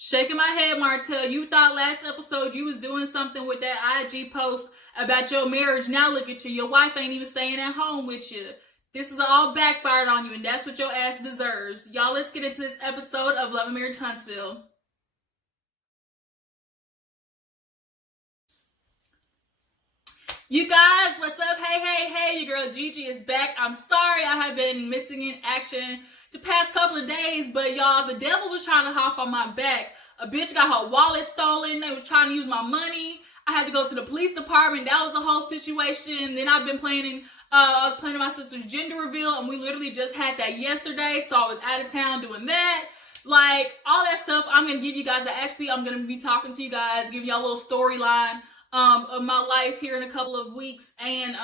Shaking my head, Martell. You thought last episode you was doing something with that IG post about your marriage. Now look at you. Your wife ain't even staying at home with you. This is all backfired on you, and that's what your ass deserves. Y'all, let's get into this episode of Love and Marriage Huntsville. You guys, what's up? Hey, your girl Gigi is back. I'm sorry I have been missing in action the past couple of days, but y'all, the devil was trying to hop on my back. A bitch got her wallet stolen. They was trying to use my money. I had to go to the police department. That was a whole situation. Then I've been planning, I was planning my sister's gender reveal, and we literally just had that yesterday, so I was out of town doing that. Like, all that stuff, I'm going to give you guys, I'm going to be talking to you guys, give y'all a little storyline of my life here in a couple of weeks, and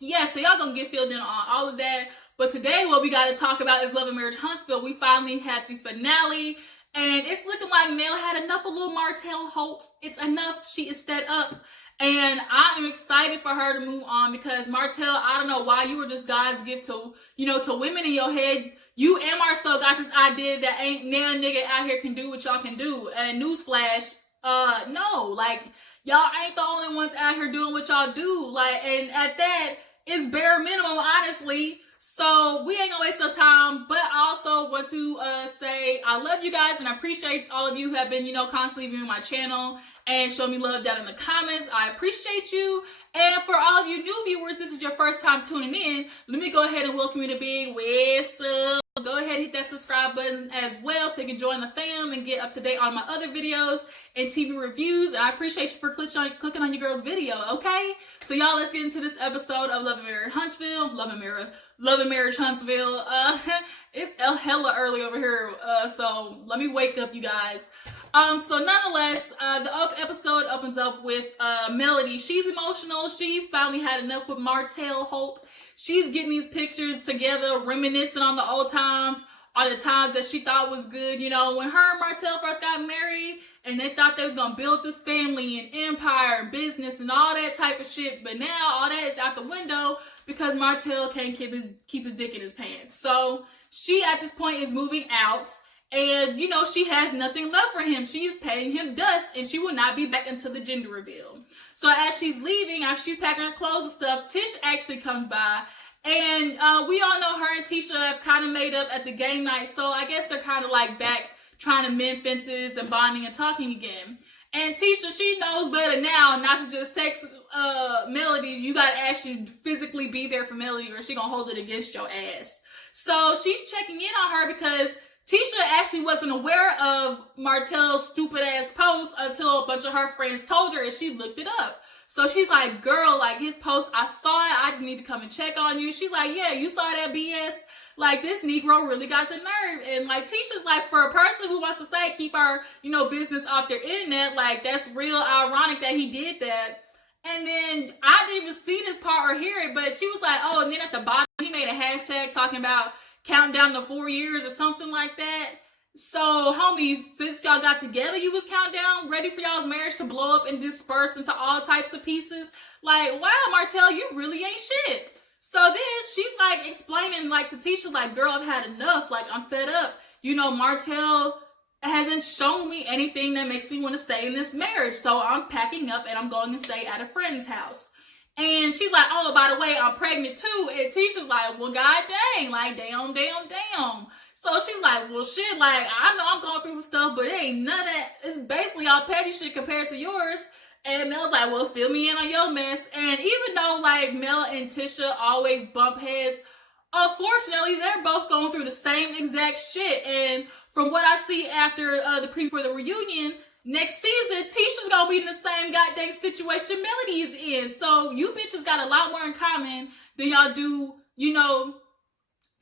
yeah, so y'all gonna get filled in on all of that. But today what we got to talk about is Love and Marriage Huntsville. We finally had the finale, and it's looking like Mel had enough of little Martell Holtz. It's enough. She is fed up, and I am excited for her to move on, because Martell, I don't know why, you were just God's gift to, to women in your head. You and Marceau got this idea that ain't now nigga out here can do what y'all can do, and newsflash, no, like, y'all ain't the only ones out here doing what y'all do. Like, and at that, it's bare minimum, honestly. So we ain't gonna waste no time. But I also want to say I love you guys, and I appreciate all of you who have been, constantly viewing my channel and showing me love down in the comments. I appreciate you. And for all of you new viewers, this is your first time tuning in, let me go ahead and welcome you to Big Whistle. Go ahead and hit that subscribe button as well, so you can join the fam and get up to date on my other videos and TV reviews. And I appreciate you for clicking on your girl's video, okay? So y'all, let's get into this episode of Love and Marriage Huntsville. Love and Marriage Huntsville. It's hella early over here, so let me wake up, you guys. So nonetheless, the episode opens up with Melody. She's emotional. She's finally had enough with Martell Holt. She's getting these pictures together, reminiscing on the old times, or the times that she thought was good. When her and Martell first got married, and they thought they was going to build this family and empire and business and all that type of shit. But now all that is out the window because Martell can't keep his dick in his pants. So she, at this point, is moving out. And, she has nothing left for him. She is paying him dust, and she will not be back until the gender reveal. So as she's leaving, after she's packing her clothes and stuff, Tish actually comes by. And we all know her and Tisha have kind of made up at the game night. So I guess they're kind of like back trying to mend fences and bonding and talking again. And Tisha, she knows better now not to just text Melody. You got to actually physically be there for Melody, or she going to hold it against your ass. So she's checking in on her because Tisha actually wasn't aware of Martell's stupid ass post until a bunch of her friends told her, and she looked it up. So she's like, girl, like, his post, I saw it. I just need to come and check on you. She's like, yeah, you saw that BS? Like, this Negro really got the nerve. And like, Tisha's like, for a person who wants to say, keep our, business off their internet, like, that's real ironic that he did that. And then I didn't even see this part or hear it, but she was like, oh, and then at the bottom, he made a hashtag talking about counting down to 4 years or something like that. So, homies, since y'all got together, you was counting down, ready for y'all's marriage to blow up and disperse into all types of pieces. Like, wow, Martell, you really ain't shit. So then she's like explaining like to Tisha, like, girl, I've had enough. Like, I'm fed up. Martell hasn't shown me anything that makes me want to stay in this marriage. So I'm packing up and I'm going to stay at a friend's house. And she's like, oh, by the way, I'm pregnant too. And Tisha's like, well, god dang, like, damn. So she's like, well, shit, like, I know I'm going through some stuff, but it ain't none of that. It's basically all petty shit compared to yours. And Mel's like, well, fill me in on your mess. And even though, like, Mel and Tisha always bump heads, unfortunately, they're both going through the same exact shit. And from what I see after the preview for the reunion, next season, Tisha's gonna be in the same goddamn situation Melody is in. So you bitches got a lot more in common than y'all do,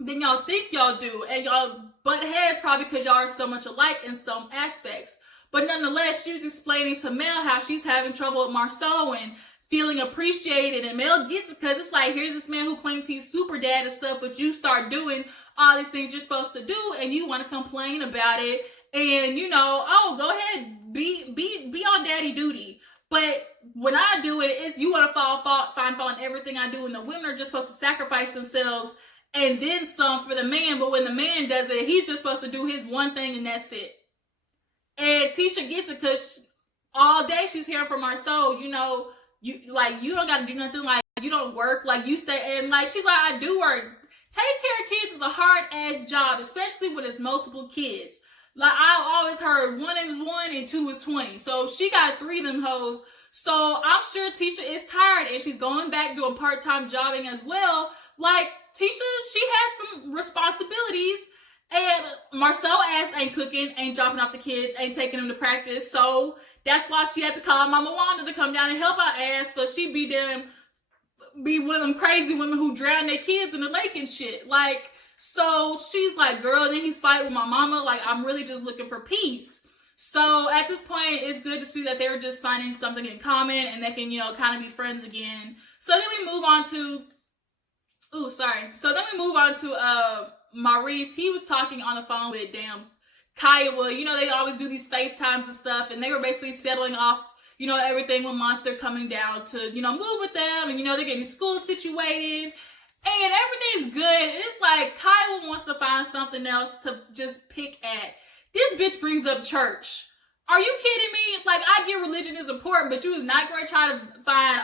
than y'all think y'all do. And y'all butt heads probably because y'all are so much alike in some aspects. But nonetheless, she was explaining to Mel how she's having trouble with Marceau and feeling appreciated. And Mel gets it because it's like, here's this man who claims he's super dad and stuff, but you start doing all these things you're supposed to do and you want to complain about it. And, oh, go ahead, be on daddy duty. But when I do it, it's you want to find fault in everything I do. And the women are just supposed to sacrifice themselves and then some for the man. But when the man does it, he's just supposed to do his one thing and that's it. And Tisha gets it because all day she's hearing from Marceau, you know, you don't got to do nothing, like you don't work, like you stay, and like she's like, I do work. Taking care of kids is a hard ass job, especially when it's multiple kids. Like I always heard 1 is 1 and 2 is 20. So she got 3 of them hoes. So I'm sure Tisha is tired and she's going back doing part-time jobbing as well. Like Tisha, she has some responsibilities. And Marceau ass ain't cooking, ain't dropping off the kids, ain't taking them to practice. So that's why she had to call Mama Wanda to come down and help our ass, for she be one of them crazy women who drown their kids in the lake and shit. Like, so she's like, girl, then he's fighting with my mama. Like, I'm really just looking for peace. So at this point, it's good to see that they're just finding something in common and they can, you know, kind of be friends again. So then we move on to, Maurice. He was talking on the phone with Kiowa. You know, they always do these FaceTimes and stuff, and they were basically settling off, you know, everything with Monster coming down to, you know, move with them, and, you know, they're getting school situated, and everything's good. And it's like, Kiowa wants to find something else to just pick at. This bitch brings up church. Are you kidding me? Like, I get religion is important, but you is not going to try to find,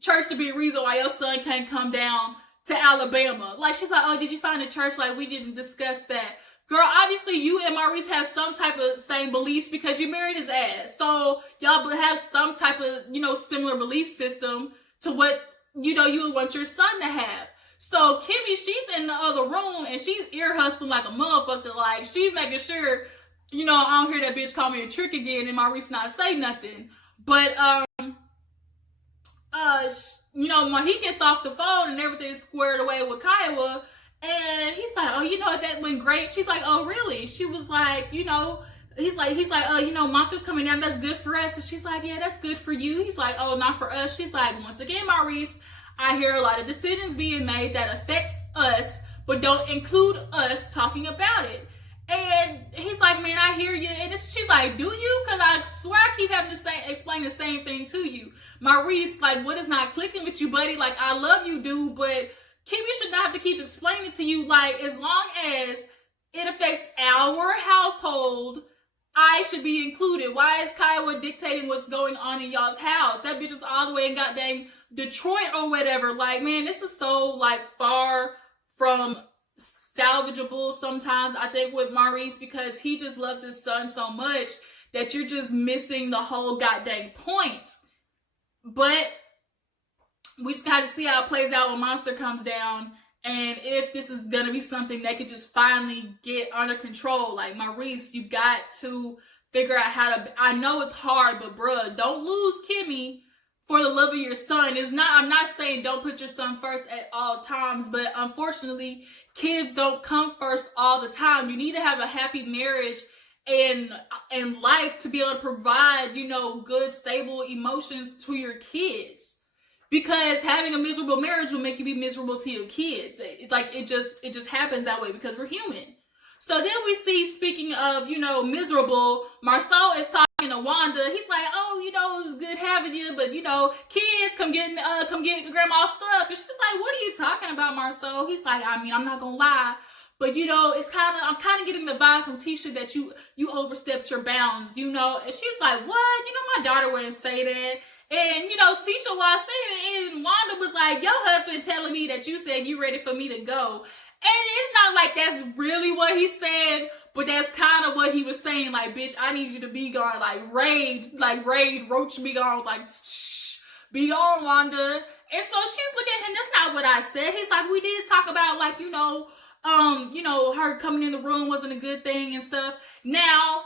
church to be a reason why your son can't come down to Alabama. Like, she's like, did you find a church? Like, we didn't discuss that. Girl, obviously you and Maurice have some type of same beliefs because you married his ass. So y'all have some type of, you know, similar belief system to what, you know, you would want your son to have. So Kimmi, she's in the other room and she's ear hustling like a motherfucker. Like, she's making sure, you know, I don't hear that bitch call me a trick again and Maurice not say nothing. But, you know, when he gets off the phone and everything's squared away with Kiowa, and he's like, you know, that went great. She's like, oh, really? She was like, you know, he's like, you know, Monster's coming down. That's good for us. And she's like, yeah, that's good for you. He's like, oh, not for us. She's like, once again, Maurice, I hear a lot of decisions being made that affect us, but don't include us talking about it. And he's like, man, I hear you. And she's like, do you? Because I swear I keep having to explain the same thing to you. Maurice, like, what is not clicking with you, buddy? Like, I love you, dude, but Kimmi should not have to keep explaining to you. Like, as long as it affects our household, I should be included. Why is Kiowa dictating what's going on in y'all's house? That bitch is all the way in goddamn Detroit or whatever. Like, man, this is so, like, far from salvageable sometimes, I think, with Maurice, because he just loves his son so much that you're just missing the whole goddamn point. But we just got to see how it plays out when Monster comes down, and if this is going to be something that could just finally get under control. Like, Maurice, you got to figure out how to, I know it's hard, but bruh, don't lose Kimmi for the love of your son. I'm not saying don't put your son first at all times, but unfortunately, kids don't come first all the time. You need to have a happy marriage and life to be able to provide, you know, good, stable emotions to your kids. Because having a miserable marriage will make you be miserable to your kids. It just happens that way because we're human. So then we see, speaking of, you know, miserable, Marceau is talking to Wanda. He's like, oh, you know, it was good having you, but, you know, kids, come get grandma's stuff. And she's like, what are you talking about, Marceau? He's like, I mean, I'm not gonna lie, but, you know, I'm kind of getting the vibe from Tisha that you overstepped your bounds, you know. And she's like, what? You know, my daughter wouldn't say that. And, you know, Tisha was saying it, and Wanda was like, your husband telling me that you said you ready for me to go. And it's not like that's really what he said, but that's kind of what he was saying. Like, bitch, I need you to be gone. Like, Raid, Roach be gone. Like, shh, be gone, Wanda. And so she's looking at him. That's not what I said. He's like, we did talk about, like, you know, her coming in the room wasn't a good thing and stuff. Now,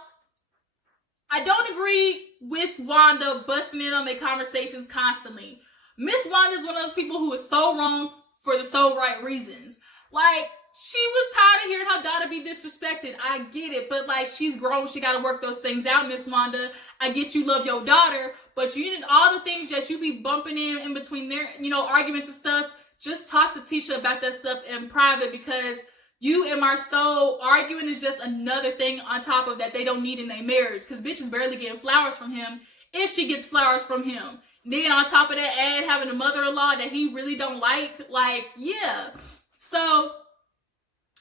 I don't agree with Wanda busting in on their conversations constantly. Miss Wanda is one of those people who is so wrong for the so right reasons. Like, she was tired of hearing her daughter be disrespected. I get it, but, like, she's grown. She got to work those things out, Miss Wanda. I get you love your daughter, but you need all the things that you be bumping in between their, you know, arguments and stuff. Just talk to Tisha about that stuff in private, because you and Marceau arguing is just another thing on top of that they don't need in their marriage, because bitch is barely getting flowers from him if she gets flowers from him. Then on top of that, add having a mother-in-law that he really don't like, yeah. So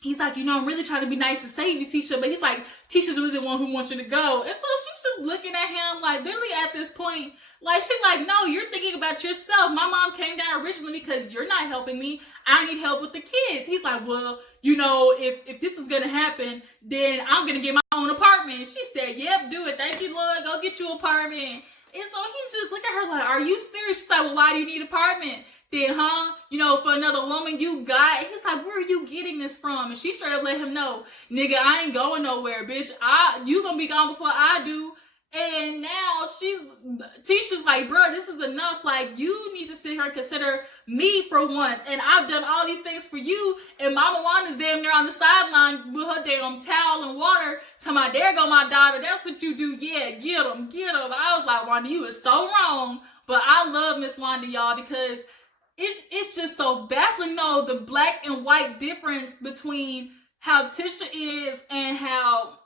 he's like, you know, I'm really trying to be nice to save you, Tisha. But he's like, Tisha's really the one who wants you to go. And so she's just looking at him like, literally at this point, like, she's like, no, you're thinking about yourself. My mom came down originally because you're not helping me. I need help with the kids. He's like, well, you know, if this is going to happen, then I'm going to get my own apartment. And she said, yep, do it. Thank you, Lord. Go get you an apartment. And so he's just looking at her like, are you serious? She's like, well, why do you need an apartment? Then, you know, for another woman you got. He's like, where are you getting this from? And she straight up let him know, nigga, I ain't going nowhere, bitch. You gonna be gone before I do. And now Tisha's like, bro, this is enough. Like, you need to sit here and consider me for once. And I've done all these things for you. And Mama Wanda's damn near on the sideline with her damn towel and water. Tell my, there go my daughter. That's what you do. Yeah, get him, get him. I was like, Wanda, you is so wrong. But I love Miss Wanda, y'all, because it's just so baffling. No, the black and white difference between how Tisha is and how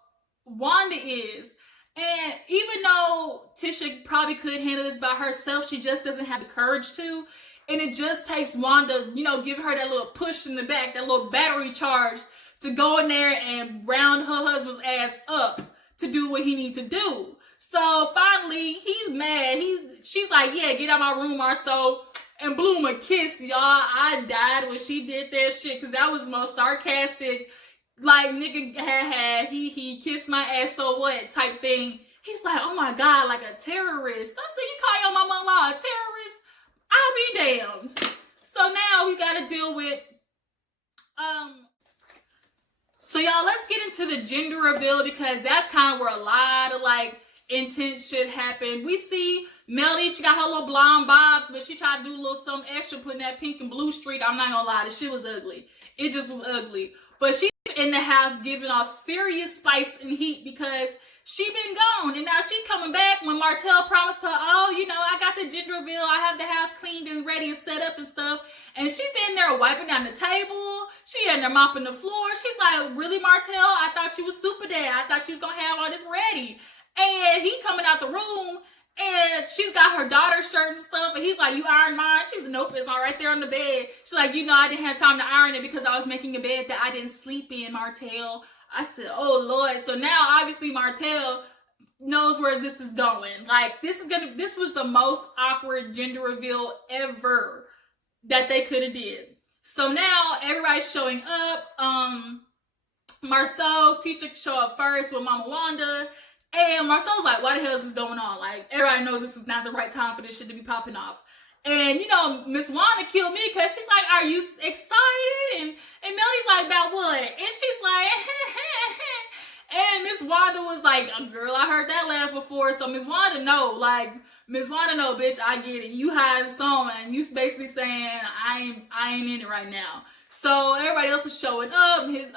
Wanda is. And even though Tisha probably could handle this by herself, she just doesn't have the courage to. And it just takes Wanda, you know, giving her that little push in the back, that little battery charge to go in there and round her husband's ass up to do what he needs to do. So finally, he's mad. She's like, yeah, get out my room, Marceau. And blew him a kiss, y'all. I died when she did that shit, because that was the most sarcastic, like, nigga had he kissed my ass, so what type thing. He's like, oh my God, like a terrorist. I said, you call your mama-in-law a terrorist? I'll be damned. So now we gotta deal with, so y'all, let's get into the gender reveal, because that's kind of where a lot of, like, intense shit happened. We see Melody, she got her little blonde bob, but she tried to do a little something extra, putting that pink and blue streak. I'm not gonna lie, the shit was ugly. It just was ugly. But she's in the house giving off serious spice and heat, because she been gone. And now she coming back when Martell promised her, oh, you know, I got the gender reveal. I have the house cleaned and ready and set up and stuff. And she's in there wiping down the table. She in there mopping the floor. She's like, really, Martell? I thought you was super dad. I thought you was gonna have all this ready. And he coming out the room, and she's got her daughter's shirt and stuff, and he's like, you ironed mine? She's like, nope, it's all right there on the bed. She's like, you know, I didn't have time to iron it because I was making a bed that I didn't sleep in, Martell. I said, oh, Lord. So now, obviously, Martell knows where this is going. Like, this was the most awkward gender reveal ever that they could have did. So now, everybody's showing up. Marceau, Tisha show up first with Mama Wanda. And Marceau's like, why the hell is this going on? Like, everybody knows this is not the right time for this shit to be popping off. And, you know, Miss Wanda killed me, because she's like, are you excited? And Melody's like, about what? And she's like, and Miss Wanda was like, girl, I heard that laugh before. So Miss Wanda know, bitch, I get it. You hiding something. You basically saying, I ain't in it right now. So everybody else is showing up. His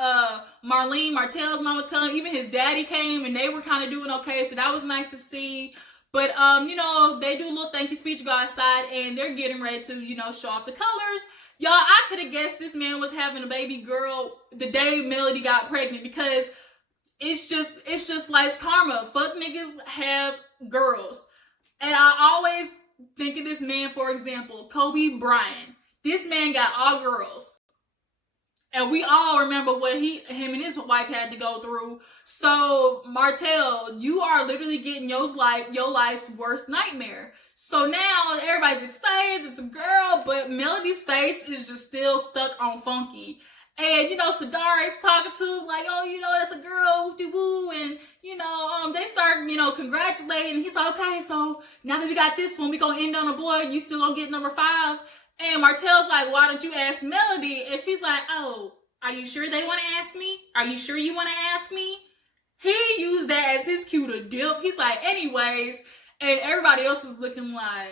Martell's mama come, even his daddy came, and they were kind of doing okay. So that was nice to see. But you know, they do a little thank you speech, go outside, and they're getting ready to, you know, show off the colors. Y'all, I could have guessed this man was having a baby girl the day Melody got pregnant, because it's just life's karma. Fuck niggas have girls. And I always think of this man, for example, Kobe Bryant. This man got all girls. And we all remember what him and his wife had to go through. So, Martell, you are literally getting your life's worst nightmare. So now everybody's excited. It's a girl, but Melody's face is just still stuck on funky. And, you know, Sadara is talking to, like, oh, you know, that's a girl, whoop-de-woo. And, you know, they start, you know, congratulating. He's like, okay, so now that we got this one, we gonna end on a boy. You still gonna get number 5. And Martell's like, why don't you ask Melody? And she's like, oh, are you sure they want to ask me? Are you sure you want to ask me? He used that as his cue to dip. He's like, anyways. And everybody else is looking like,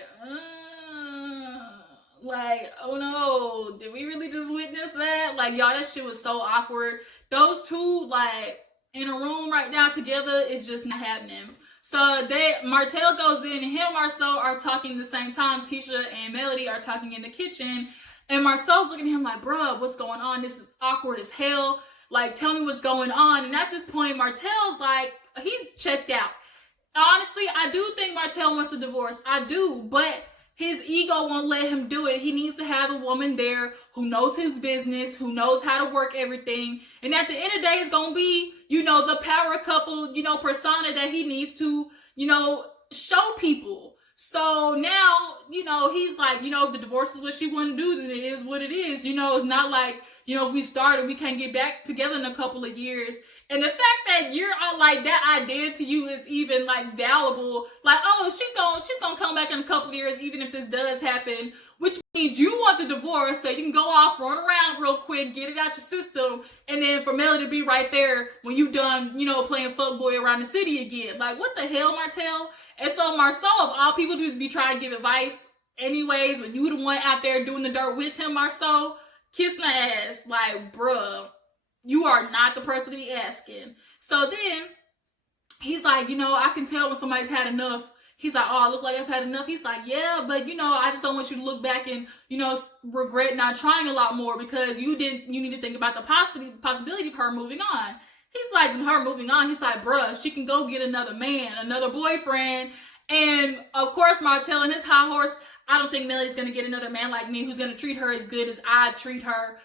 oh no, did we really just witness that? Like, y'all, that shit was so awkward. Those two, like, in a room right now together is just not happening. So Martell goes in, and him and Marceau are talking at the same time. Tisha and Melody are talking in the kitchen. And Marceau's looking at him like, bruh, what's going on? This is awkward as hell. Like, tell me what's going on. And at this point, Martell's like, he's checked out. Honestly, I do think Martell wants a divorce. I do. But his ego won't let him do it. He needs to have a woman there who knows his business, who knows how to work everything. And at the end of the day, it's going to be, the power couple, persona that he needs to, show people. So now, he's like, if the divorce is what she wanted to do, then it is what it is. It's not like, if we started, we can't get back together in a couple of years. And the fact that you're like, that idea to you is even like valuable, like, oh, she's gonna come back in a couple of years, even if this does happen, which means you want the divorce so you can go off, run around real quick, get it out your system, and then for Melody to be right there when you done, playing fuckboy around the city again. Like, what the hell, Martell? And so Marceau, of all people to be trying to give advice anyways, when you the one out there doing the dirt with him, Marceau, kiss my ass. Like, bruh, you are not the person to be asking. So then he's like, I can tell when somebody's had enough. He's like, oh, I look like I've had enough. He's like, yeah, but I just don't want you to look back and, regret not trying a lot more, because you need to think about the possibility of her moving on. He's like, her moving on. He's like, bruh, she can go get another man, another boyfriend. And of course, Martell and his high horse, I don't think Melody's going to get another man like me who's going to treat her as good as I treat her.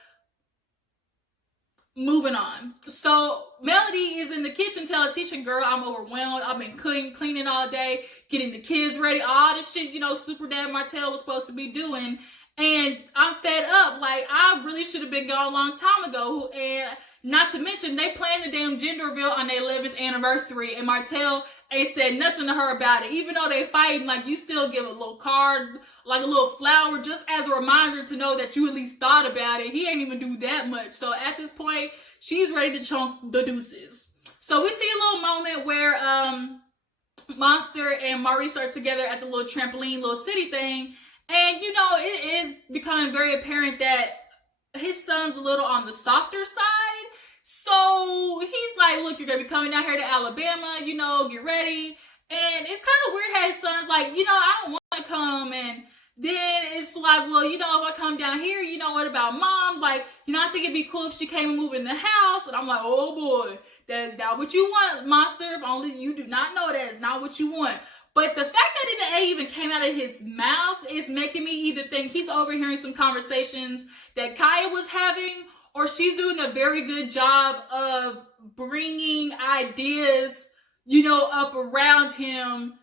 Moving on. So Melody is in the kitchen telling Tisha, girl, I'm overwhelmed. I've been cleaning all day, getting the kids ready, all the shit, super dad Martell was supposed to be doing. And I'm fed up. Like, I really should have been gone a long time ago. And not to mention, they planned the damn gender reveal on their 11th anniversary, and Martell ain't said nothing to her about it. Even though they fighting, like, you still give a little card, like a little flower, just as a reminder to know that you at least thought about it. He ain't even do that much. So at this point, she's ready to chunk the deuces. So we see a little moment where Monster and Maurice are together at the little trampoline, little city thing. And, it is becoming very apparent that his son's a little on the softer side. So he's like, look, you're going to be coming down here to Alabama, get ready. And it's kind of weird how his son's like, I don't want to come. And then it's like, well, if I come down here, what about mom? Like, I think it'd be cool if she came and moved in the house. And I'm like, oh boy, that is not what you want, Monster. If only you do not know that is not what you want. But the fact that it even came out of his mouth is making me either think he's overhearing some conversations that Kaya was having, or she's doing a very good job of bringing ideas, up around him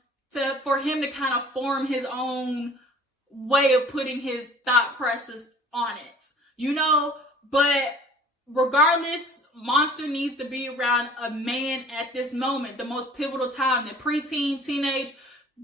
for him to kind of form his own way of putting his thought process on it, but regardless, Monster needs to be around a man at this moment, the most pivotal time, the preteen, teenage,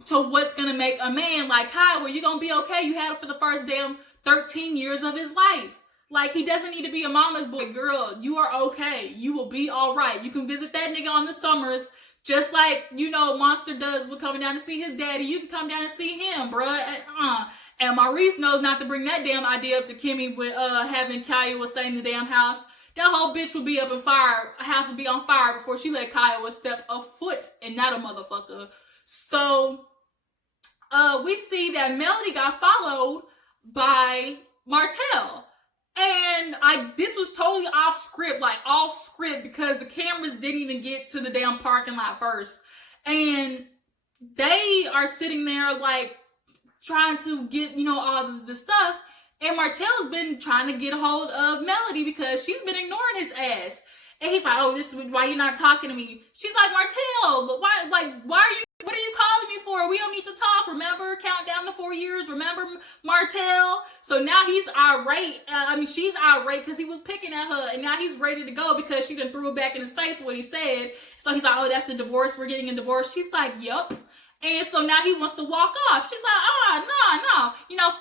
to what's going to make a man like Kyle, where you're going to be okay. You had it for the first damn 13 years of his life. Like, he doesn't need to be a mama's boy. Girl, you are okay. You will be all right. You can visit that nigga on the summers, just like, Monster does with coming down to see his daddy. You can come down and see him, bruh. And Maurice knows not to bring that damn idea up to Kimmy with having Kyle stay in the damn house. That whole bitch would be up in fire. A house would be on fire before she let Kyle step a foot and not a motherfucker. So we see that Melody got followed by Martell. And this was totally off script, because the cameras didn't even get to the damn parking lot first. And they are sitting there like trying to get, all of the stuff. And Martell's been trying to get a hold of Melody because she's been ignoring his ass. And he's like, oh, this is why you're not talking to me. She's like, Martell, what are you calling me for? We don't need to talk. Remember, count down to 4 years. Remember, Martell? So now he's irate. She's irate because he was picking at her. And now he's ready to go because she done threw it back in his face what he said. So he's like, oh, that's the divorce. We're getting a divorce. She's like, yup. And so now he wants to walk off. She's like, no.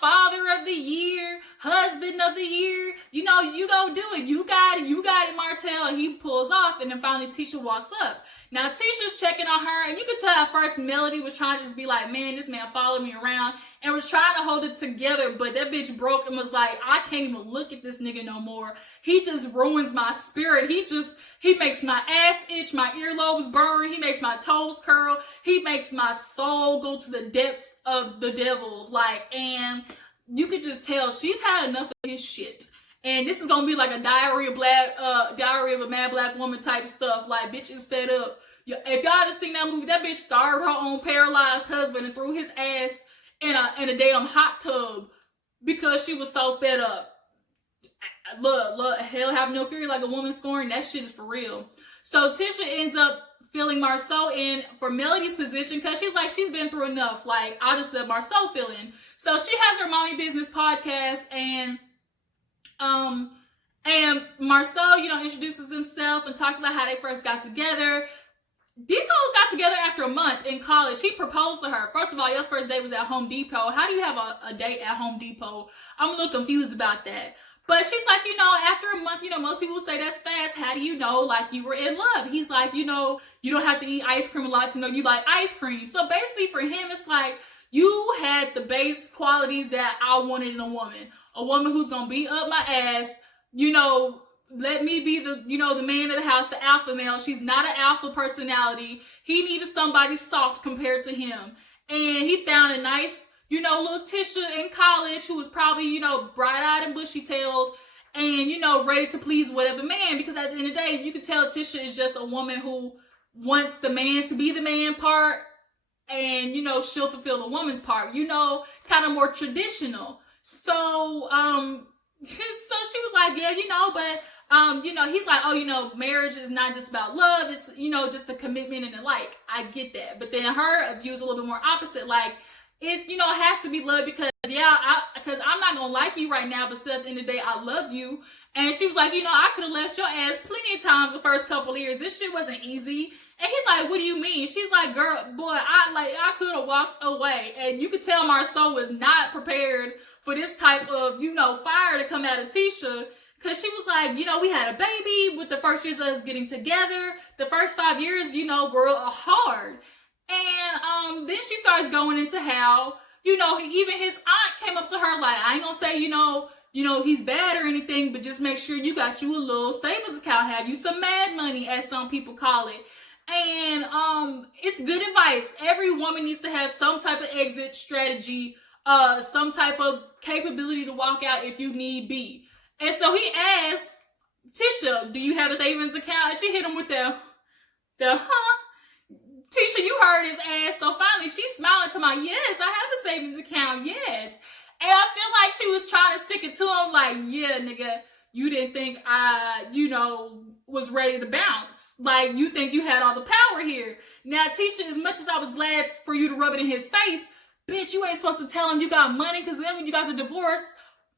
Father of the year, husband of the year. You go do it. You got it, Martell. And he pulls off. And then finally Tisha walks up. Now Tisha's checking on her. And you could tell at first Melody was trying to just be like, man, this man followed me around. And was trying to hold it together. But that bitch broke and was like, I can't even look at this nigga no more. He just ruins my spirit. He makes my ass itch, my earlobes burn. He makes my toes curl. He makes my soul go to the depths of the devil. And you could just tell she's had enough of his shit. And this is gonna be like a diary of a mad black woman type stuff. Like, bitch is fed up. If y'all haven't seen that movie, that bitch starved her own paralyzed husband and threw his ass in a damn hot tub because she was so fed up. Look, hell have no fury like a woman scorned. That shit is for real. So Tisha ends up filling Marceau in for Melody's position because she's like, she's been through enough. Like, I'll just let Marceau fill in. So she has her Mommy Business podcast, and Marceau, introduces himself and talks about how they first got together. These hoes got together after a month in college. He proposed to her. First of all, y'all's first date was at Home Depot. How do you have a date at Home Depot? I'm a little confused about that. But she's like, after a month, most people say that's fast. How do you know, like, you were in love? He's like, you don't have to eat ice cream a lot to know you like ice cream. So basically for him, it's like, you had the base qualities that I wanted in a woman. A woman who's going to beat up my ass, let me be the, the man of the house, the alpha male. She's not an alpha personality. He needed somebody soft compared to him. And he found a nice, little Tisha in college who was probably, bright-eyed and bushy-tailed and, ready to please whatever man. Because at the end of the day, you can tell Tisha is just a woman who wants the man to be the man part and, she'll fulfill the woman's part, kind of more traditional. So, so she was like, yeah, but he's like, oh, marriage is not just about love. It's, just the commitment and the like. I get that. But then her view is a little bit more opposite. Like, it, it has to be love because, because I'm not going to like you right now, but still at the end of the day, I love you. And she was like, I could have left your ass plenty of times the first couple of years. This shit wasn't easy. And he's like, what do you mean? She's like, girl, boy, I could have walked away. And you could tell Marceau was not prepared for this type of, fire to come out of Tisha. Because she was like, we had a baby with the first years of us getting together. The first 5 years, were hard. And then she starts going into how, even his aunt came up to her like, I ain't gonna say, he's bad or anything, but just make sure you got you a little savings account, have you some mad money, as some people call it. And it's good advice. Every woman needs to have some type of exit strategy, some type of capability to walk out if you need be. And so he asked Tisha, do you have a savings account? And she hit him with the Tisha, you heard his ass. So finally she's smiling to my, yes, I have a savings account, yes. And I feel like she was trying to stick it to him like, yeah, nigga, you didn't think I, was ready to bounce. Like, you think you had all the power here. Now, Tisha, as much as I was glad for you to rub it in his face, bitch, you ain't supposed to tell him you got money, because then when you got the divorce,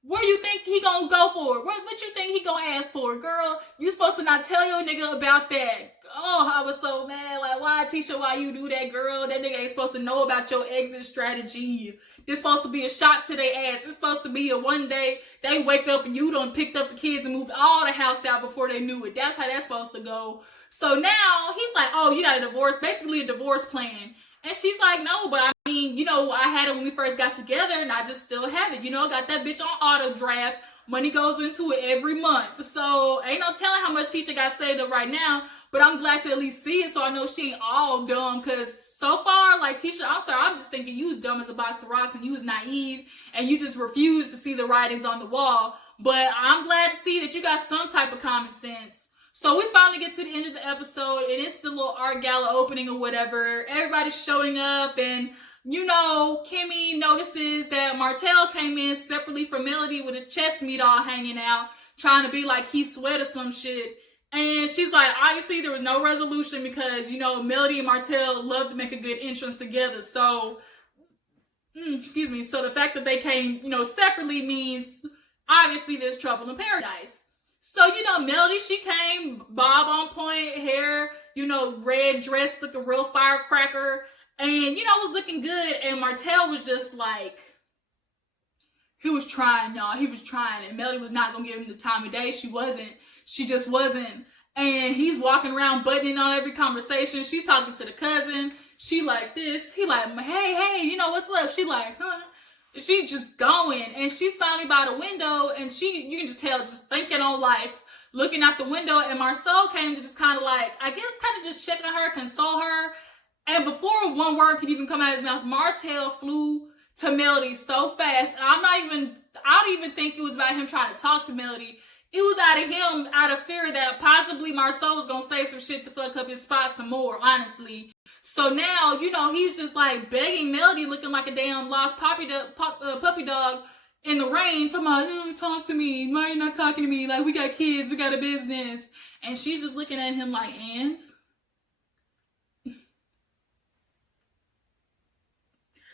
where you think he gonna go for? What you think he gonna ask for? Girl, you supposed to not tell your nigga about that. Oh, I was so mad. Like, why, Tisha, why you do that, girl? That nigga ain't supposed to know about your exit strategy. This supposed to be a shot to their ass. It's supposed to be a one day they wake up and you done picked up the kids and moved all the house out before they knew it. That's how that's supposed to go. So now he's like, oh, you got a divorce, basically a divorce plan. And she's like, no, but I mean, I had it when we first got together and I just still have it. I got that bitch on auto draft. Money goes into it every month. So ain't no telling how much Tisha got saved up right now. But I'm glad to at least see it so I know she ain't all dumb. Because so far, like, Tisha, I'm sorry, I'm just thinking you was dumb as a box of rocks and you was naive and you just refused to see the writings on the wall. But I'm glad to see that you got some type of common sense. So we finally get to the end of the episode and it's the little art gala opening or whatever. Everybody's showing up and, Kimmy notices that Martell came in separately from Melody with his chest meat all hanging out, trying to be like he sweat or some shit. And she's like, obviously there was no resolution because, Melody and Martell love to make a good entrance together. So, excuse me. So the fact that they came, separately means obviously there's trouble in paradise. So, Melody, she came bob on point, hair, red dress, looking real firecracker. And, was looking good. And Martell was just like, he was trying, y'all. He was trying. And Melody was not going to give him the time of day. She wasn't. She just wasn't. And he's walking around buttoning on every conversation. She's talking to the cousin. She like this. He like, hey, what's up? She like, huh? She's just going. And she's finally by the window. And you can just tell, just thinking on life. Looking out the window. And Marceau came to just kind of like, I guess kind of just check on her, console her. And before one word could even come out of his mouth, Martell flew to Melody so fast. And I don't even think it was about him trying to talk to Melody. It was out of him, out of fear that possibly Marceau was going to say some shit to fuck up his spot some more, honestly. So now, you know, he's just like begging Melody, looking like a damn lost puppy dog in the rain, talking about, don't talk to me. Why are you not talking to me? Like, we got kids, we got a business. And she's just looking at him like, ants.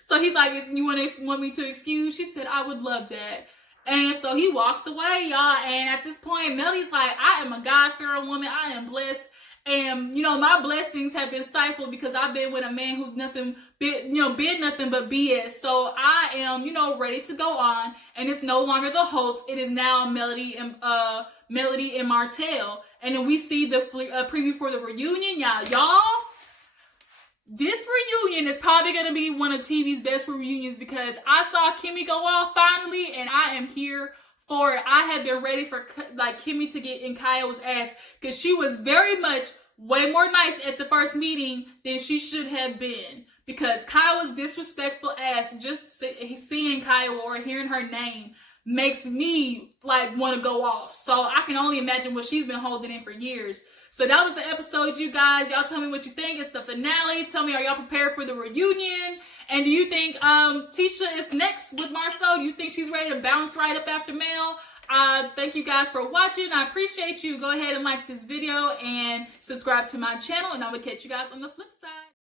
So he's like, you want me to excuse? She said, I would love that. And so he walks away, y'all. And at this point, Melody's like, I am a God-fearing woman. I am blessed. And, you know, my blessings have been stifled because I've been with a man who's been nothing but BS. So I am, you know, ready to go on. And it's no longer the Holts. It is now Melody and Martell. And then we see the preview for the reunion. Y'all, this reunion is probably going to be one of TV's best reunions because I saw Kimmi go off finally, and I am here for it. I had been ready for like Kimmi to get in Kaya's ass because she was very much way more nice at the first meeting than she should have been, because Kaya's disrespectful ass, just seeing Kaya or hearing her name makes me like want to go off. So I can only imagine what she's been holding in for years. So that was the episode, you guys. Y'all tell me what you think. It's the finale. Tell me, are y'all prepared for the reunion? And do you think Tisha is next with Marceau? Do you think she's ready to bounce right up after Mel? Thank you guys for watching. I appreciate you. Go ahead and like this video and subscribe to my channel, and I will catch you guys on the flip side.